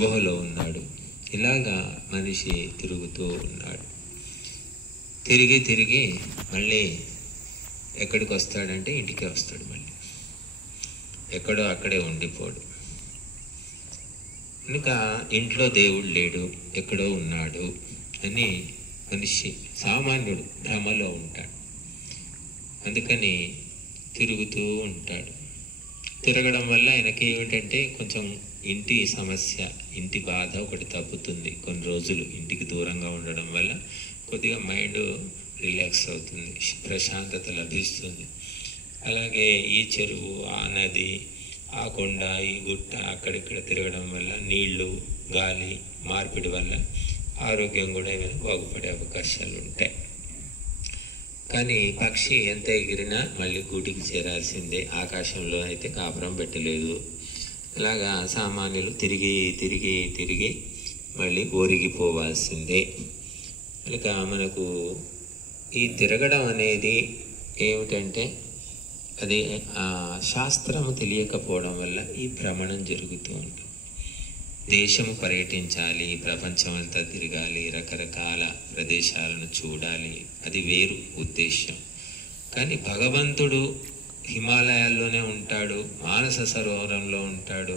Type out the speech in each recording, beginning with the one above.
గుహలో ఉన్నాడు. ఇలాగా మనిషి తిరుగుతూ ఉన్నాడు. తిరిగి తిరిగి మళ్ళీ ఎక్కడికి వస్తాడంటే ఇంటికే వస్తాడు. మళ్ళీ ఎక్కడో అక్కడే ఉండిపోడు. ఇంకా ఇంట్లో దేవుడు లేడు, ఎక్కడో ఉన్నాడు అని మనిషి సామాన్యుడు భ్రమలో ఉంటాడు. అందుకని తిరుగుతూ ఉంటాడు. తిరగడం వల్ల ఆయనకి ఏమిటంటే కొంచెం ఇంటి సమస్య, ఇంటి బాధ ఒకటి తప్పుతుంది. కొన్ని రోజులు ఇంటికి దూరంగా ఉండడం వల్ల కొద్దిగా మైండ్ రిలాక్స్ అవుతుంది, ప్రశాంతత లభిస్తుంది. అలాగే ఈ చెరువు, ఆ నది, ఆ కొండ, ఈ గుట్ట అక్కడిక్కడ తిరగడం వల్ల నీళ్లు, గాలి మార్పిడి వల్ల ఆరోగ్యం కూడా ఏమైనా బాగుపడే అవకాశాలు ఉంటాయి. కానీ పక్షి ఎంత ఎగిరినా మళ్ళీ గూటికి చేరాల్సిందే. ఆకాశంలో అయితే కాపురం పెట్టలేదు. ఇలాగా సామాన్యులు తిరిగి తిరిగి తిరిగి మళ్ళీ ఒరిగిపోవాల్సిందే. కనుక మనకు ఈ తిరగడం అనేది ఏమిటంటే అది శాస్త్రము తెలియకపోవడం వల్ల ఈ భ్రమణం జరుగుతూ ఉంటుంది. దేశము పర్యటించాలి, ప్రపంచం అంతా తిరగాలి, రకరకాల ప్రదేశాలను చూడాలి, అది వేరు ఉద్దేశం. కానీ భగవంతుడు హిమాలయాల్లోనే ఉంటాడు, మానస సరోవరంలో ఉంటాడు,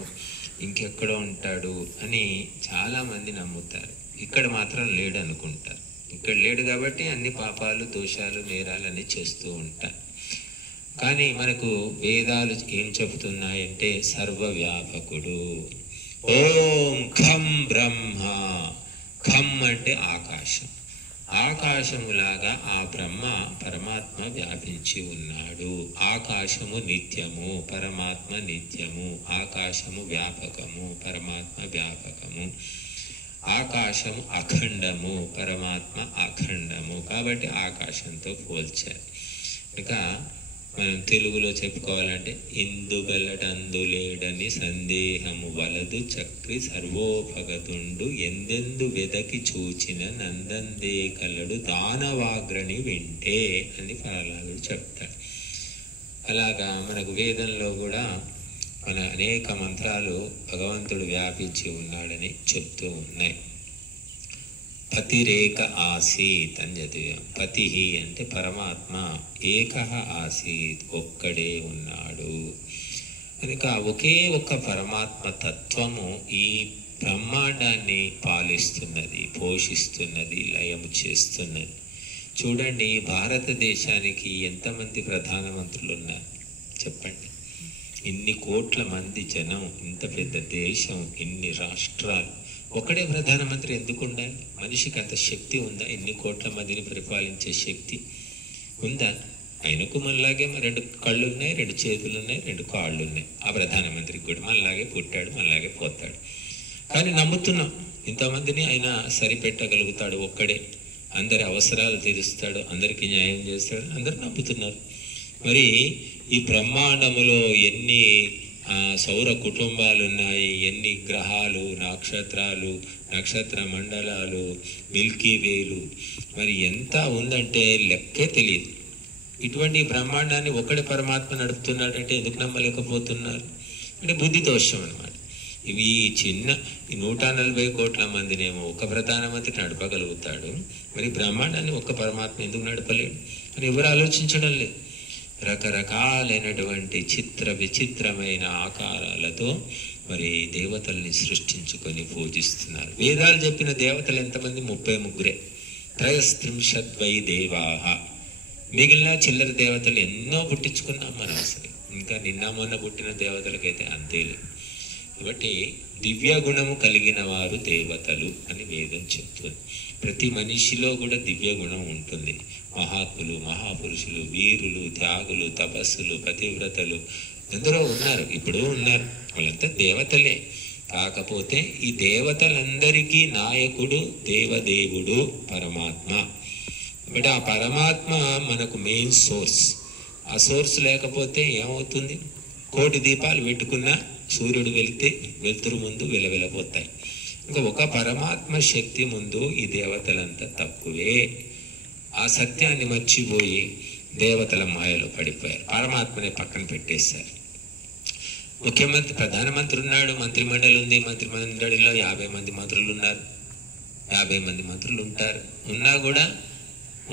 ఇంకెక్కడో ఉంటాడు అని చాలామంది నమ్ముతారు. ఇక్కడ మాత్రం లేడు అనుకుంటారు. ఇక్కడ లేడు కాబట్టి అన్ని పాపాలు, దోషాలు, నేరాలన్నీ చేస్తూ ఉంటారు. కానీ మనకు వేదాలు ఏం చెబుతున్నాయంటే సర్వవ్యాపకుడు. ఓం ఖం బ్రహ్మ. ఖం అంటే ఆకాశం. ఆకాశములాగా ఆ బ్రహ్మ పరమాత్మ వ్యాపించి ఉన్నాడు. ఆకాశము నిత్యము, పరమాత్మ నిత్యము. ఆకాశము వ్యాపకము, పరమాత్మ వ్యాపకము. ఆకాశము అఖండము, పరమాత్మ అఖండము. కాబట్టి ఆకాశంతో పోల్చారు. ఇక మనం తెలుగులో చెప్పుకోవాలంటే ఇందుగలడందు లేడని సందేహము వలదు చక్రి సర్వోపగతుండు ఎందెందు వెదకి చూచిన నందందే కలడు దానవాగ్రని వింటే అని ప్రహ్లాదుడు చెప్తాడు. అలాగా మనకు వేదంలో కూడా మన అనేక మంత్రాలు భగవంతుడు వ్యాపించి ఉన్నాడని చెప్తూ ఉన్నాయి. పతిరేక ఆసీత్ అని చదివాం. పతి అంటే పరమాత్మ, ఏక ఆసీత్ ఒక్కడే ఉన్నాడు. కనుక ఒకే ఒక్క పరమాత్మ తత్వము ఈ బ్రహ్మాండాన్ని పాలిస్తున్నది, పోషిస్తున్నది, లయము చేస్తున్నది. చూడండి, భారతదేశానికి ఎంతమంది ప్రధానమంత్రులు ఉన్నారు చెప్పండి. ఇన్ని కోట్ల మంది జనం, ఇంత పెద్ద దేశం, ఇన్ని రాష్ట్రాలు, ఒకడే ప్రధానమంత్రి ఎందుకు ఉండాలి? మనిషికి అంత శక్తి ఉందా? ఇన్ని కోట్ల మందిని పరిపాలించే శక్తి ఉందా? ఆయనకు మనలాగే 2 కళ్ళు ఉన్నాయి, 2 చేతులు ఉన్నాయి, 2 కాళ్ళు ఉన్నాయి. ఆ ప్రధానమంత్రికి కూడా మనలాగే పుట్టాడు, మనలాగే పోతాడు. కానీ నమ్ముతున్నాం ఇంతమందిని ఆయన సరిపెట్టగలుగుతాడు, ఒక్కడే అందరి అవసరాలు తీరుస్తాడు, అందరికీ న్యాయం చేస్తాడు, అందరూ నమ్ముతున్నారు. మరి ఈ బ్రహ్మాండములో ఎన్ని సౌర కుటుంబాలు ఉన్నాయి, ఎన్ని గ్రహాలు, నక్షత్రాలు, నక్షత్ర మండలాలు, మిల్కీ వేలు, మరి ఎంత ఉందంటే లెక్కే తెలియదు. ఇటువంటి బ్రహ్మాండాన్ని ఒకటి పరమాత్మ నడుపుతున్నాడంటే ఎందుకు నమ్మలేకపోతున్నారు? అంటే బుద్ధి దోషం అన్నమాట. ఇవి చిన్న 140 కోట్ల మందినేమో ఒక ప్రధానమంత్రి నడపగలుగుతాడు, మరి బ్రహ్మాండాన్ని ఒక్క పరమాత్మ ఎందుకు నడపలేడు అని ఎవరు ఆలోచించడం లేదు. రకరకాలైనటువంటి చిత్ర విచిత్రమైన ఆకారాలతో మరి దేవతల్ని సృష్టించుకొని పూజిస్తున్నారు. వేదాలు చెప్పిన దేవతలు ఎంతమంది? 33. త్రయస్త్రింశద్వై దేవాహ. మిగిలిన చిల్లర దేవతలు ఎన్నో పుట్టించుకున్నాం మనం. అసలు ఇంకా నిన్న మొన్న పుట్టిన దేవతలకైతే అంతేలేదు. కాబట్టి దివ్య గుణము కలిగిన వారు దేవతలు అని వేదం చెప్తుంది. ప్రతి మనిషిలో కూడా దివ్య గుణం ఉంటుంది. మహాత్ములు, మహాపురుషులు, వీరులు, త్యాగులు, తపస్సులు, పతివ్రతలు ఎందరో ఉన్నారు, ఇప్పుడు ఉన్నారు. వాళ్ళంతా దేవతలే. కాకపోతే ఈ దేవతలందరికీ నాయకుడు దేవదేవుడు పరమాత్మ. బట్ ఆ పరమాత్మ మనకు మెయిన్ సోర్స్. ఆ సోర్స్ లేకపోతే ఏమవుతుంది? 1,000,000 దీపాలు పెట్టుకున్నా సూర్యుడు వెలుతురు ముందు వెలవెలపోతాయి. ఇంకా ఒక పరమాత్మ శక్తి ముందు ఈ దేవతలంతా తక్కువే. ఆ సత్యాన్ని మర్చిపోయి దేవతల మాయలో పడిపోయారు, పరమాత్మని పక్కన పెట్టేశారు. ముఖ్యమంత్రి, ప్రధానమంత్రి ఉన్నాడు, మంత్రిమండలి ఉంది, మంత్రిమండలిలో 50 మంది మంత్రులు ఉన్నారు, 50 మంది మంత్రులు ఉంటారు. ఉన్నా కూడా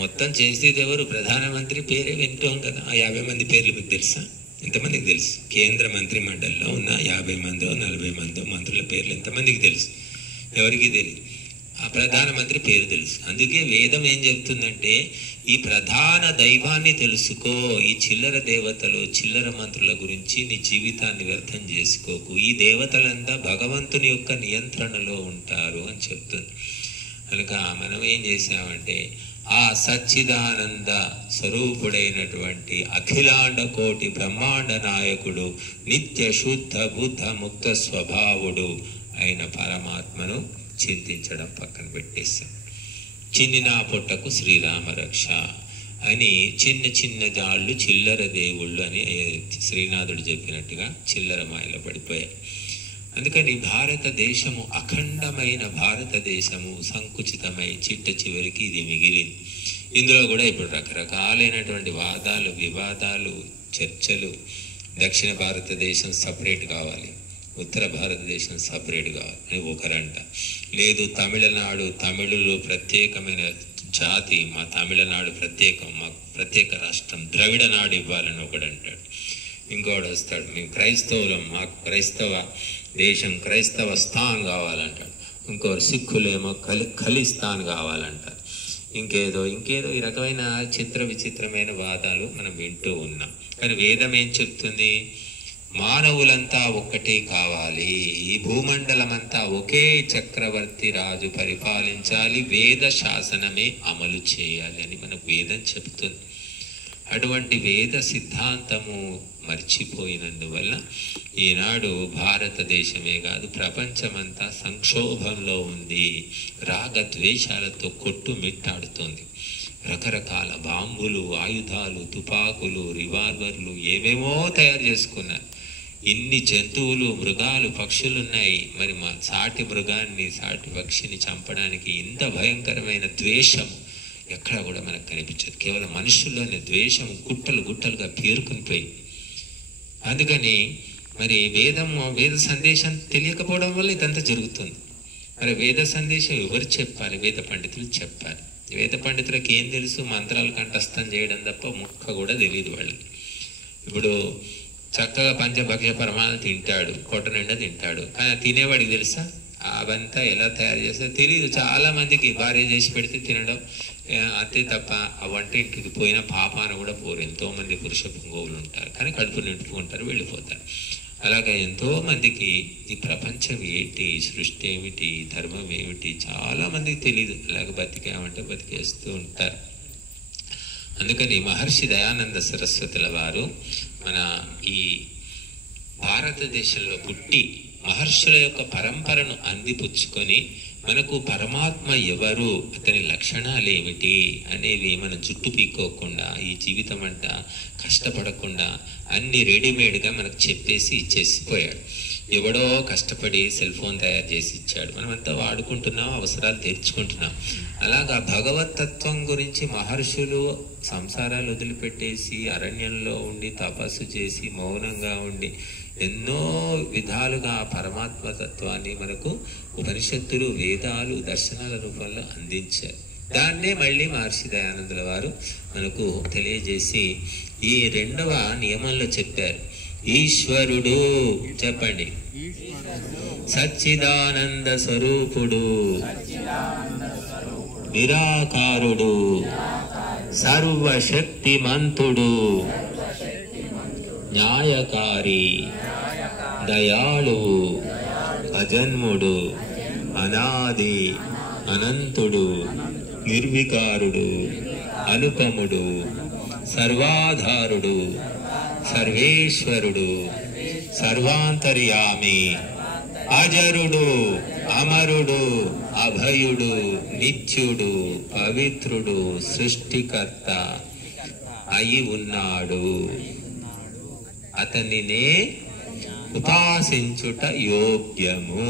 మొత్తం చేసేది ఎవరు? ప్రధానమంత్రి పేరే వింటాం కదా. ఆ 50 మంది పేర్లు మీకు తెలుసా? ఎంతమందికి తెలుసు? కేంద్ర మంత్రి మండలిలో ఉన్న 50 మందో 40 మందో మంత్రుల పేర్లు ఎంతమందికి తెలుసు? ఎవరికి తెలియదు. ఆ ప్రధానమంత్రి పేరు తెలుసు. అందుకే వేదం ఏం చెప్తుందంటే, ఈ ప్రధాన దైవాన్ని తెలుసుకో, ఈ చిల్లర దేవతలు చిల్లర మంత్రుల గురించి నీ జీవితాన్ని వ్యర్థం చేసుకోకు, ఈ దేవతలంతా భగవంతుని యొక్క నియంత్రణలో ఉంటారు అని చెప్తుంది. కనుక మనం ఏం చేసామంటే, ఆ సచ్చిదానంద స్వరూపుడైనటువంటి అఖిలాండ కోటి బ్రహ్మాండ నాయకుడు, నిత్య శుద్ధ బుద్ధ ముక్త స్వభావుడు అయిన పరమాత్మను చింతించడం పక్కన పెట్టేశాం. చిన్నిన పొట్టకు శ్రీరామ రక్ష అని చిన్న చిన్న జాళ్ళు చిల్లర దేవుళ్ళు అని శ్రీనాథుడు చెప్పినట్టుగా చిల్లర మాయలో పడిపోయాయి. అందుకని భారతదేశము, అఖండమైన భారతదేశము సంకుచితమై చిట్ట చివరికి ఇది మిగిలింది. ఇందులో కూడా ఇప్పుడు రకరకాలైనటువంటి వాదాలు, వివాదాలు, చర్చలు. దక్షిణ భారతదేశం సపరేట్ కావాలి, ఉత్తర భారతదేశం సపరేట్ కావాలి అని ఒకరంట. లేదు తమిళనాడు, తమిళులు ప్రత్యేకమైన జాతి, మా తమిళనాడు ప్రత్యేకం, మాకు ప్రత్యేక రాష్ట్రం, ద్రవిడ నాడు ఇవ్వాలని ఒకడు అంటాడు. ఇంకోడు వస్తాడు, మేము క్రైస్తవులం, మాకు క్రైస్తవ దేశం, క్రైస్తవ స్థాన్ కావాలంటాడు. ఇంకోరు సిక్కులేమో ఖలిస్తాన్ కావాలంటారు. ఇంకేదో ఈ రకమైన చిత్ర విచిత్రమైన వాదాలు మనం వింటూ ఉన్నాం. కానీ వేదం ఏం చెప్తుంది? మానవులంతా ఒక్కటే కావాలి, ఈ భూమండలమంతా ఒకే చక్రవర్తి రాజు పరిపాలించాలి, వేద శాసనమే అమలు చేయాలి అని మనకు వేదం చెప్తుంది. అటువంటి వేద సిద్ధాంతము మర్చిపోయినందువల్ల ఈనాడు భారతదేశమే కాదు ప్రపంచమంతా సంక్షోభంలో ఉంది, రాగద్వేషాలతో కొట్టుమిట్టాడుతోంది. రకరకాల బాంబులు, ఆయుధాలు, తుపాకులు, రివాల్వర్లు ఏమేమో తయారు చేసుకున్నారు. ఇన్ని జంతువులు, మృగాలు, పక్షులున్నాయి. మరి మా సాటి మృగాన్ని, సాటి పక్షిని చంపడానికి ఇంత భయంకరమైన ద్వేషము ఎక్కడ కూడా మనకు కనిపించదు. కేవలం మనుషుల్లోనే ద్వేషం గుట్టలుగా పేరుకునిపోయి. అందుకని మరి వేద సందేశం తెలియకపోవడం వల్ల ఇదంతా జరుగుతుంది. మరి వేద సందేశం ఎవరు చెప్పాలి? వేద పండితులు చెప్పాలి. వేద పండితులకు ఏం తెలుసు? మంత్రాలు కంఠస్థం చేయడం తప్ప ముక్క కూడా తెలియదు వాళ్ళకి. ఇప్పుడు చక్కగా పంచభక్ష పరమాలు తింటాడు, పొట్ట నిండా తింటాడు, కానీ తినేవాడికి తెలుసా అవంతా ఎలా తయారు చేస్తారో తెలియదు. చాలా మందికి భార్య చేసి పెడితే తినడం అంతే తప్ప ఆ వంటింటికి పోయిన పాపాన కూడా పోరు. ఎంతో మంది పురుష పుంగవులు ఉంటారు, కానీ కడుపు నింపుకుంటారు, వెళ్ళిపోతారు. అలాగే ఎంతో మందికి ఈ ప్రపంచం ఏంటి, సృష్టి ఏమిటి, ధర్మం ఏమిటి చాలా మందికి తెలియదు. అలాగే బతికామంటే బతికేస్తూ ఉంటారు. అందుకని మహర్షి దయానంద సరస్వతుల వారు మన ఈ భారతదేశంలో పుట్టి మహర్షుల యొక్క పరంపరను అందిపుచ్చుకొని మనకు పరమాత్మ ఎవరు, అతని లక్షణాలు ఏమిటి అనేవి మనం జుట్టు పీక్కోకుండా, ఈ జీవితం అంట కష్టపడకుండా అన్ని రెడీమేడ్గా మనకు చెప్పేసి ఇచ్చేసిపోయాడు. ఎవడో కష్టపడి సెల్ ఫోన్ తయారు చేసి ఇచ్చాడు, మనమంతా వాడుకుంటున్నాం, అవసరాలు తీర్చుకుంటున్నాం. అలాగా భగవతత్వం గురించి మహర్షులు సంసారాలు వదిలిపెట్టేసి అరణ్యంలో ఉండి తపస్సు చేసి మౌనంగా ఉండి ఎన్నో విధాలుగా పరమాత్మ తత్వాన్ని మనకు ఉపనిషత్తులు, వేదాలు, దర్శనాల రూపంలో అందించారు. దాన్నే మళ్ళీ మహర్షి దయానందుల వారు మనకు తెలియజేసి ఈ 2వ నియమంలో చెప్పారు. ఈశ్వరుడు చెప్పండి, సచ్చిదానంద స్వరూపుడు, నిరాకారుడు, సర్వశక్తిమంతుడు, న్యాయకారి, దయాళువు, అజన్ముడు, అనాది, అనంతుడు, నిర్వికారుడు, అనుపముడు, సర్వాధారుడు, సర్వేశ్వరుడు, సర్వాంతర్యామి, అజరుడు, అమరుడు, అభయుడు, నిత్యుడు, పవిత్రుడు, సృష్టికర్త అయి ఉన్నాడు. అతనినే ఉపాసించుట యోగ్యము.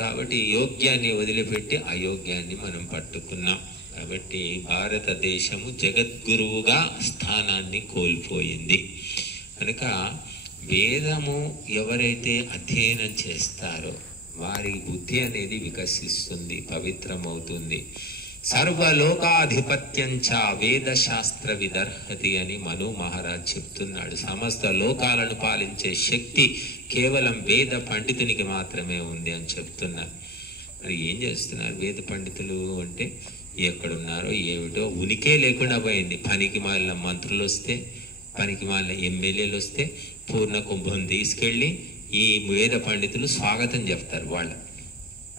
కాబట్టి యోగ్యాన్ని వదిలిపెట్టి అయోగ్యాన్ని మనం పట్టుకున్నాం. కాబట్టి భారతదేశము జగద్గురువుగా స్థానాన్ని కోల్పోయింది. కనుక వేదము ఎవరైతే అధ్యయనం చేస్తారో వారి బుద్ధి అనేది వికసిస్తుంది, పవిత్రమవుతుంది. సర్వలోకాధిపత్యంచ వేదశాస్త్ర విదర్హతి అని మను మహారాజ్ చెప్తున్నాడు. సమస్త లోకాలను పాలించే శక్తి కేవలం వేద పండితునికి మాత్రమే ఉంది అని చెప్తున్నారు. మరి ఏం చేస్తున్నారు వేద పండితులు అంటే? ఎక్కడున్నారో ఏమిటో ఉనికే లేకుండా పోయింది. పనికి మాలిన మంత్రులు వస్తే, పనికి మాలిన ఎమ్మెల్యేలు వస్తే పూర్ణ కుంభం తీసుకెళ్ళి ఈ వేద పండితులు స్వాగతం చెప్తారు. వాళ్ళ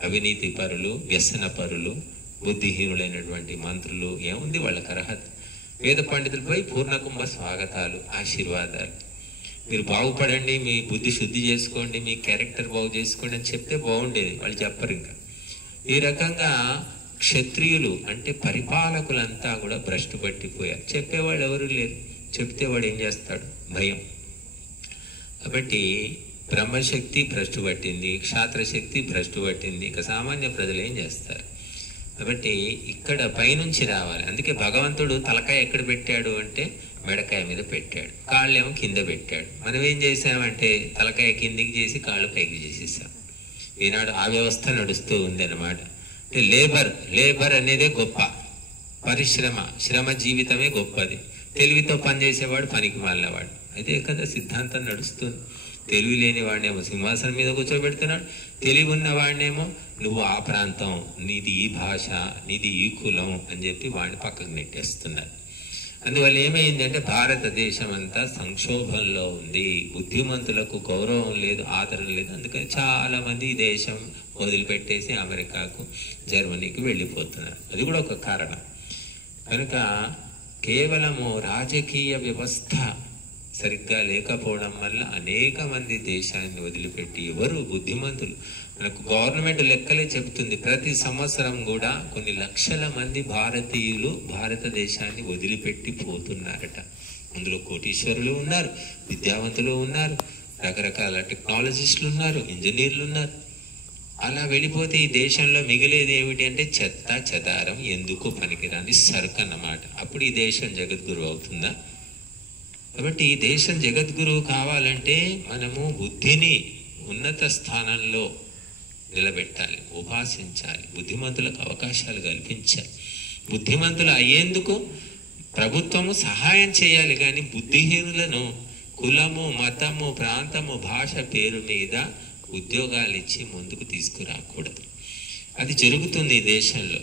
అవినీతి పరులు, వ్యసన పరులు, బుద్ధిహీనులైనటువంటి మంత్రులు ఏముంది వాళ్ళకి అర్హత? వేద పండితులపై పూర్ణకుంభ స్వాగతాలు, ఆశీర్వాదాలు. మీరు బాగుపడండి, మీ బుద్ధి శుద్ధి చేసుకోండి, మీ క్యారెక్టర్ బాగు చేసుకోండి అని చెప్తే బాగుండేది. వాళ్ళు చెప్పరు. ఇంకా ఈ రకంగా క్షత్రియులు అంటే పరిపాలకులంతా కూడా భ్రష్టు పట్టిపోయారు. చెప్పేవాళ్ళు ఎవరు లేరు. చెప్తే వాడు ఏం చేస్తాడు? భయం. కాబట్టి బ్రహ్మశక్తి భ్రష్టు పట్టింది, క్షాత్రశక్తి భ్రష్టు పట్టింది. ఇక సామాన్య ప్రజలు ఏం చేస్తారు? కాబట్టి ఇక్కడ పైనుంచి రావాలి. అందుకే భగవంతుడు తలకాయ ఎక్కడ పెట్టాడు అంటే మెడకాయ మీద పెట్టాడు, కాళ్ళేమో కింద పెట్టాడు. మనం ఏం చేసామంటే తలకాయ కిందికి చేసి కాళ్ళు పైకి చేసేసాం. ఈనాడు ఆ వ్యవస్థ నడుస్తూ ఉంది అన్నమాట. అంటే లేబర్ అనేదే గొప్ప, పరిశ్రమ, శ్రమ జీవితమే గొప్పది. తెలివితో పనిచేసేవాడు పనికి మాలినవాడు. అదే కదా సిద్ధాంతం నడుస్తుంది. తెలివి లేని వాడినేమో సింహాసనం మీద కూర్చోబెడుతున్నాడు, తెలివి ఉన్న వాడినేమో నువ్వు ఆ ప్రాంతం, నీది ఈ భాష, నీది ఈ కులం అని చెప్పి వాడిని పక్కకు నెట్టేస్తున్నారు. అందువల్ల ఏమైందంటే భారతదేశం అంతా సంక్షోభంలో ఉంది. బుద్ధిమంతులకు గౌరవం లేదు, ఆదరణ లేదు. అందుకని చాలా మంది ఈ దేశం వదిలిపెట్టేసి అమెరికాకు, జర్మనీకి వెళ్ళిపోతున్నారు. అది కూడా ఒక కారణం. కనుక కేవలము రాజకీయ వ్యవస్థ సరిగ్గా లేకపోవడం వల్ల అనేక మంది దేశాన్ని వదిలిపెట్టి, ఎవరు బుద్ధిమంతులు, మనకు గవర్నమెంట్ లెక్కలే చెబుతుంది, ప్రతి సంవత్సరం కూడా కొన్ని లక్షల మంది భారతీయులు భారతదేశాన్ని వదిలిపెట్టి పోతున్నారట. అందులో కోటీశ్వరులు ఉన్నారు, విద్యావంతులు ఉన్నారు, రకరకాల టెక్నాలజిస్టులు ఉన్నారు, ఇంజనీర్లు ఉన్నారు. అలా వెళ్ళిపోతే ఈ దేశంలో మిగిలేది ఏమిటి అంటే చెత్త చెదారం, ఎందుకు పనికిరాని సరుకు అన్నమాట. అప్పుడు ఈ దేశం జగద్గురు అవుతుందా? కాబట్టి ఈ దేశం జగద్గురువు కావాలంటే మనము బుద్ధిని ఉన్నత స్థానంలో నిలబెట్టాలి, ఉపాసించాలి, బుద్ధిమంతులకు అవకాశాలు కల్పించాలి. బుద్ధిమంతులు అయ్యేందుకు ప్రభుత్వము సహాయం చేయాలి, కానీ బుద్ధిహీనులను కులము, మతము, ప్రాంతము, భాష పేరు మీద ఉద్యోగాలు ఇచ్చి ముందుకు తీసుకురాకూడదు. అది జరుగుతుంది ఈ దేశంలో.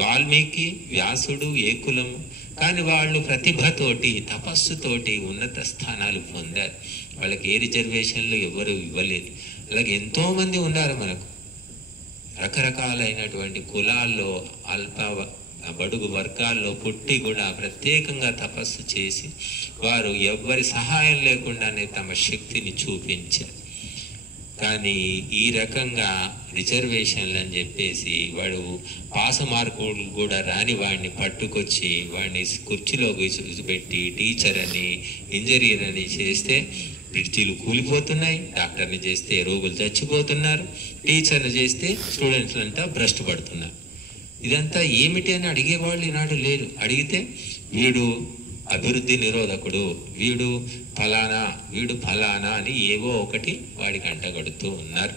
వాల్మీకి, వ్యాసుడు ఏ కులము, కానీ వాళ్ళు ప్రతిభతోటి, తపస్సుతోటి ఉన్నత స్థానాలు పొందారు. వాళ్ళకి ఏ రిజర్వేషన్లు ఎవరు ఇవ్వలేదు. అలాగే ఎంతో మంది ఉన్నారు మనకు రకరకాలైనటువంటి కులాల్లో, అల్ప బడుగు వర్గాల్లో పుట్టి కూడా ప్రత్యేకంగా తపస్సు చేసి వారు ఎవ్వరి సహాయం లేకుండానే తమ శక్తిని చూపించారు. కానీ ఈ రకంగా రిజర్వేషన్లు అని చెప్పేసి వాడు పాస్ మార్కులు కూడా రాని వాడిని పట్టుకొచ్చి వాడిని కుర్చీలో కూర్చోబెట్టి టీచర్ అని, ఇంజనీర్ అని చేస్తే బ్రిడ్జీలు కూలిపోతున్నాయి, డాక్టర్ని చేస్తే రోగులు చచ్చిపోతున్నారు, టీచర్ని చేస్తే స్టూడెంట్స్ అంతా భ్రష్టు పడుతున్నారు. ఇదంతా ఏమిటి అని అడిగేవాళ్ళు ఈనాడు లేరు. అడిగితే వీడు అభివృద్ధి నిరోధకుడు, వీడు ఫలానా అని ఏవో ఒకటి వాడికి అంటగడుతూ ఉన్నారు.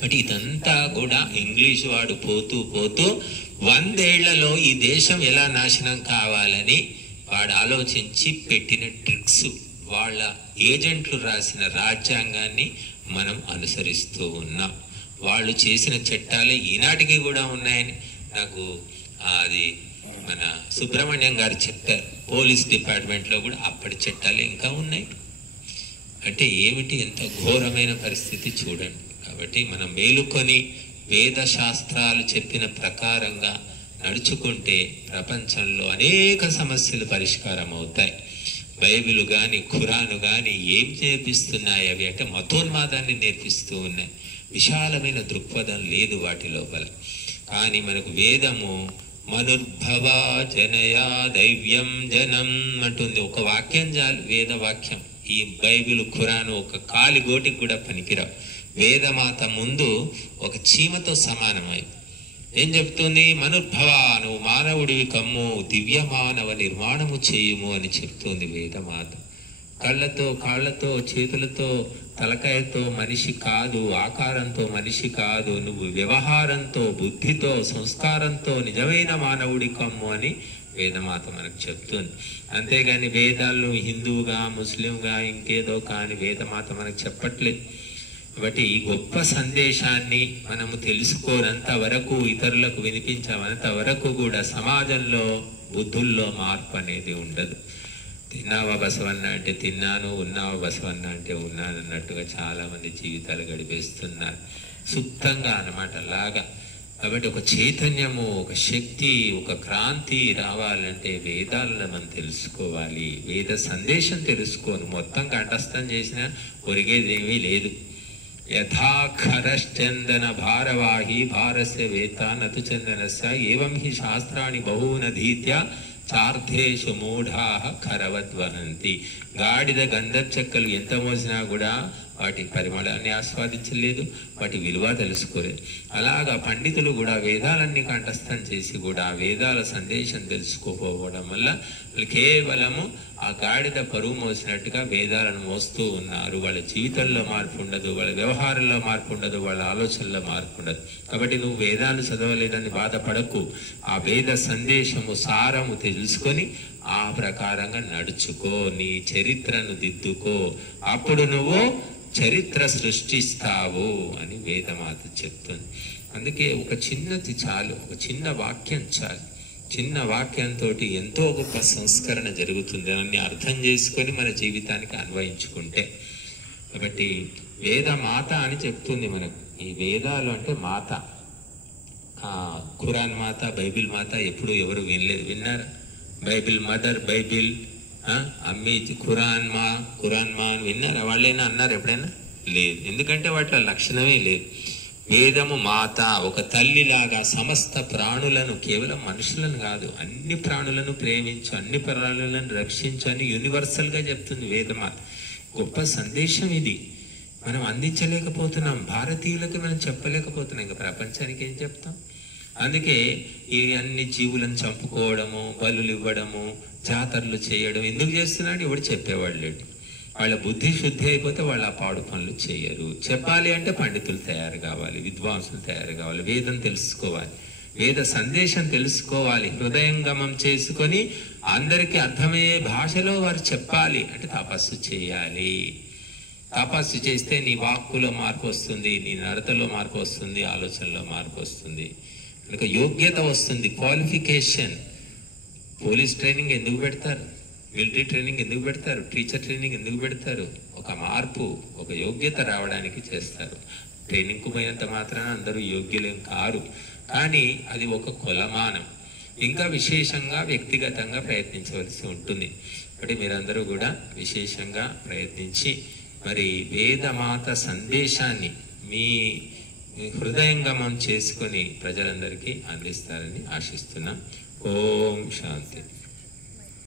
బట్ ఇదంతా కూడా ఇంగ్లీష్ వాడు పోతూ 100 ఏళ్లలో ఈ దేశం ఎలా నాశనం కావాలని వాడు ఆలోచించి పెట్టిన ట్రిక్స్, వాళ్ళ ఏజెంట్లు రాసిన రాజ్యాంగాన్ని మనం అనుసరిస్తూ ఉన్నాం. వాళ్ళు చేసిన చట్టాలే ఈనాటికి కూడా ఉన్నాయని నాకు అది మన సుబ్రహ్మణ్యం గారు చెప్పారు. పోలీస్ డిపార్ట్మెంట్లో కూడా అప్పటి చట్టాలు ఇంకా ఉన్నాయి. అంటే ఏమిటి, ఎంత ఘోరమైన పరిస్థితి చూడండి. కాబట్టి మనం మేలుకొని వేద శాస్త్రాలు చెప్పిన ప్రకారంగా నడుచుకుంటే ప్రపంచంలో అనేక సమస్యలు పరిష్కారం అవుతాయి. బైబిల్ కానీ ఖురాను కానీ ఏం నేర్పిస్తున్నాయి? అవి అంటే మతోన్మాదాన్ని నేర్పిస్తూ ఉన్నాయి. విశాలమైన దృక్పథం లేదు వాటి లోపల. కానీ మనకు వేదము మనుర్భవ జనయా దైవ్యం జనం అంటుంది. ఒక వాక్యం చాలు, వేద వాక్యం. ఈ బైబిల్ ఖురాను ఒక కాలి గోటికి కూడా పనికిరావు. వేదమాత ముందు ఒక చీమతో సమానమై ఏం చెప్తుంది? మనుర్భవ, నువ్వు మానవుడివి కమ్ము, దివ్య మానవ నిర్మాణము చేయుము అని చెప్తుంది వేదమాత. కళ్ళతో, కాళ్ళతో, చేతులతో, తలకాయతో మనిషి కాదు, ఆకారంతో మనిషి కాదు, నువ్వు వ్యవహారంతో, బుద్ధితో, సంస్కారంతో నిజమైన మానవుడి కమ్ము అని వేదమాత మనకు చెప్తుంది. అంతేగాని వేదాలు హిందువుగా, ముస్లింగా, ఇంకేదో కానీ వేదమాత మనకు చెప్పట్లేదు. కాబట్టి ఈ గొప్ప సందేశాన్ని మనము తెలుసుకోనంత వరకు, ఇతరులకు వినిపించనంత వరకు కూడా సమాజంలో బుద్ధుల్లో మార్పు అనేది ఉండదు. తిన్నావా బసవన్న అంటే తిన్నాను, ఉన్నావా బసవన్న అంటే ఉన్నాను అన్నట్టుగా చాలామంది జీవితాలు గడిపేస్తున్నారు, సుప్తంగా అన్నమాట లాగా. కాబట్టి ఒక చైతన్యము, ఒక శక్తి, ఒక క్రాంతి రావాలంటే వేదాలను మనం తెలుసుకోవాలి. వేద సందేశం తెలుసుకోను మొత్తం కంఠస్థం చేసినా ఒరిగేదేమీ లేదు. యథాఖరశ్చందన భారవాహి భారస్య వేత నతు చందనస్య ఏవం హి శాస్త్రాన్ని బహూనధీత్య చార్థేషు మూఢాః ఖరవద్వనంతి. గాడిద గంధపు చెక్కలు ఎంత మోసినా కూడా వాటి పరిమళాన్ని ఆస్వాదించలేదు, వాటి విలువ తెలుసుకోలేదు. అలాగా పండితులు కూడా వేదాలన్నీ కంఠస్థం చేసి కూడా వేదాల సందేశం తెలుసుకోకపోవడం వల్ల వాళ్ళు కేవలము ఆ గాడిద పరువు మోసినట్టుగా వేదాలను మోస్తూ ఉన్నారు. వాళ్ళ జీవితంలో మార్పు ఉండదు, వాళ్ళ వ్యవహారంలో మార్పు ఉండదు, వాళ్ళ ఆలోచనలో మార్పు ఉండదు. కాబట్టి నువ్వు వేదాలు చదవలేదని బాధపడకు. ఆ వేద సందేశము సారము తెలుసుకొని ఆ ప్రకారంగా నడుచుకో, నీ చరిత్రను దిద్దుకో, అప్పుడు నువ్వు చరిత్ర సృష్టిస్తావు అని వేదమాత చెప్తుంది. అందుకే ఒక చిన్నది చాలు, ఒక చిన్న వాక్యం చాలు. చిన్న వాక్యంతో ఎంతో గొప్ప సంస్కరణ జరుగుతుంది అని అర్థం చేసుకొని మన జీవితానికి అన్వయించుకుంటే. కాబట్టి వేదమాత అని చెప్తుంది మనకు. ఈ వేదాలు అంటే మాత, ఖురాన్ మాత, బైబిల్ మాత ఎప్పుడు ఎవరు వినలేదు, విన్నారా? బైబిల్ మదర్, బైబిల్ అమ్మి, ఖురాన్ మా అని విన్నారా? వాళ్ళైనా అన్నారు ఎప్పుడైనా? లేదు. ఎందుకంటే వాటిలో లక్షణమే లేదు. వేదము మాత, ఒక తల్లిలాగా సమస్త ప్రాణులను, కేవలం మనుషులను కాదు, అన్ని ప్రాణులను ప్రేమించు, అన్ని ప్రాణులను రక్షించు అని యూనివర్సల్గా చెప్తుంది వేదమాత. గొప్ప సందేశం ఇది. మనం అందించలేకపోతున్నాం, భారతీయులకు మనం చెప్పలేకపోతున్నాం, ఇంకా ప్రపంచానికి ఏం చెప్తాం? అందుకే ఈ అన్ని జీవులను చంపుకోవడము, బలులు ఇవ్వడము, జాతరలు చేయడం ఎందుకు చేస్తున్నాడు? ఎవడు చెప్పేవాళ్ళు లేడు. వాళ్ళ బుద్ధి శుద్ధి అయిపోతే వాళ్ళు ఆ పాడు పనులు చేయరు. చెప్పాలి అంటే పండితులు తయారు కావాలి, విద్వాంసులు తయారు కావాలి, వేదం తెలుసుకోవాలి, వేద సందేశం తెలుసుకోవాలి, హృదయంగమం చేసుకొని అందరికీ అర్థమయ్యే భాషలో వారు చెప్పాలి. అంటే తపస్సు చేయాలి. తపస్సు చేస్తే నీ వాక్కులో మార్పు వస్తుంది, నీ నడతలో మార్పు వస్తుంది, ఆలోచనలో మార్పు వస్తుంది, కనుక యోగ్యత వస్తుంది, క్వాలిఫికేషన్. పోలీస్ ట్రైనింగ్ ఎందుకు పెడతారు? మిలిటరీ ట్రైనింగ్ ఎందుకు పెడతారు? టీచర్ ట్రైనింగ్ ఎందుకు పెడతారు? ఒక మార్పు, ఒక యోగ్యత రావడానికి చేస్తారు. ట్రైనింగ్కు పోయినంత మాత్రాన అందరూ యోగ్యులేం కారు, కానీ అది ఒక కొలమానం. ఇంకా విశేషంగా వ్యక్తిగతంగా ప్రయత్నించవలసి ఉంటుంది. కాబట్టి మీరందరూ కూడా విశేషంగా ప్రయత్నించి మరి వేదమాత సందేశాన్ని మీ హృదయంగమం చేసుకొని ప్రజలందరికీ అందిస్తారని ఆశిస్తున్నాం. ఓం శాంతి.